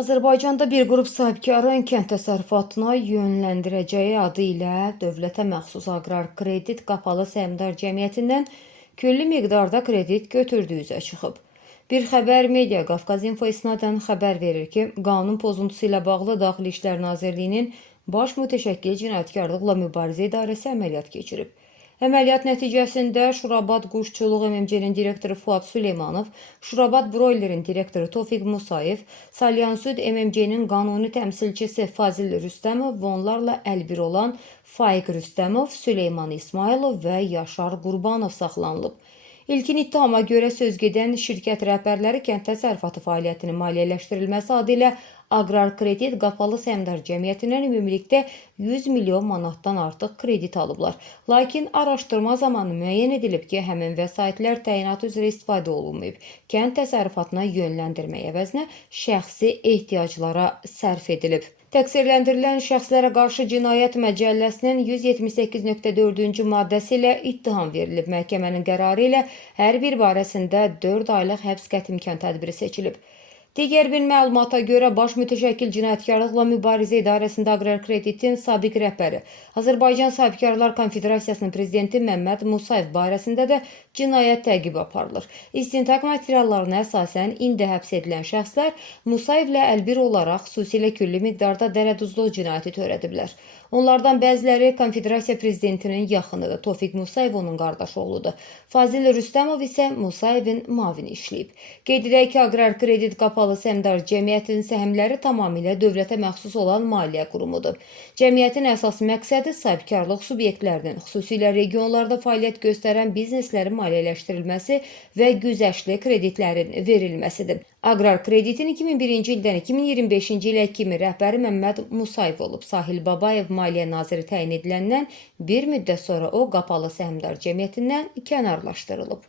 Azərbaycanda bir qrup sahibkarın kənd təsərrüfatına yönləndirəcəyi adı ilə dövlətə məxsus aqrar kredit qapalı səhmdar cəmiyyətindən külli miqdarda kredit götürdüyü üzə çıxıb. Bir xəbər Media Qafqaz İnfo isnadən xəbər verir ki, qanun pozuntusu ilə bağlı Daxili İşlər Nazirliyinin Baş Mütəşəkkil Cinayətkarlıqla Mübarizə İdarəsi əməliyyat keçirib. Əməliyyat nəticəsində Şurabad Quşçuluq MMC-nin direktoru Fuad Süleymanov, Şurabad Broilerin direktoru Tofiq Musayev, Salyansüd MMC-nin qanuni təmsilçisi Fazil Rüstəmov və onlarla əlbir olan Faiq Rüstəmov, Süleyman İsmailov və Yaşar Qurbanov saxlanılıb. İlkin ittihama görə sözgedən şirkət rəhbərləri kənd təsərrüfatı fəaliyyətinin maliyyələşdirilməsi adı ilə aqrar kredit qapalı səhmdar cəmiyyətindən ümumilikdə 100 milyon manatdan artıq kredit alıblar. Lakin araşdırma zamanı müəyyən edilib ki, həmin vəsaitlər təyinat üzrə istifadə olunmayıb. Kənd təsərrüfatına yönləndirmək əvəzinə şəxsi ehtiyaclara sərf edilib. Təqsirləndirilən şəxslərə qarşı Cinayət Məcəlləsinin 178.4-cü maddəsi ilə ittiham verilib. Məhkəmənin qərarı ilə hər bir barəsində 4 aylıq həbs qəti imkan tədbiri seçilib. Digər bir məlumata görə Baş Mütəşəkkil Cinayətkarlıqla Mübarizə İdarəsində aqrar kreditin sabiq rəhbəri, Azərbaycan Sahibkarlar Konfederasiyasının prezidenti Məmməd Musayev barəsində də cinayət təqibi aparılır. İstintaq materiallarına əsasən indi həbs edilən şəxslər Musayevlə əlbir olaraq xüsusilə külli miqdarda dərəduzluq cinayəti törədiblər. Onlardan bəziləri Konfederasiya prezidentinin yaxınıdır. Tofiq Musayev onun qardaş oğludur. Fazil Rüstəmov isə Musayevin müavini işləyib. Qeyd edək ki, aqrar kredit qapalı səhmdar cəmiyyətin səhmləri tamamilə dövlətə məxsus olan maliyyə qurumudur. Cəmiyyətin əsas məqsədi sahibkarlıq subyektlərinin, xüsusilə regionlarda fəaliyyət göstərən bizneslərin maliyyələşdirilməsi və güzəştli kreditlərin verilməsidir. Aqrar kreditin 2001-ci ildən 2025-ci ilə kimi rəhbəri Məmməd Musayev olub. Sahil Babayev maliyyə naziri təyin ediləndən bir müddət sonra o qapalı səhmdar cəmiyyətindən kənarlaşdırılıb.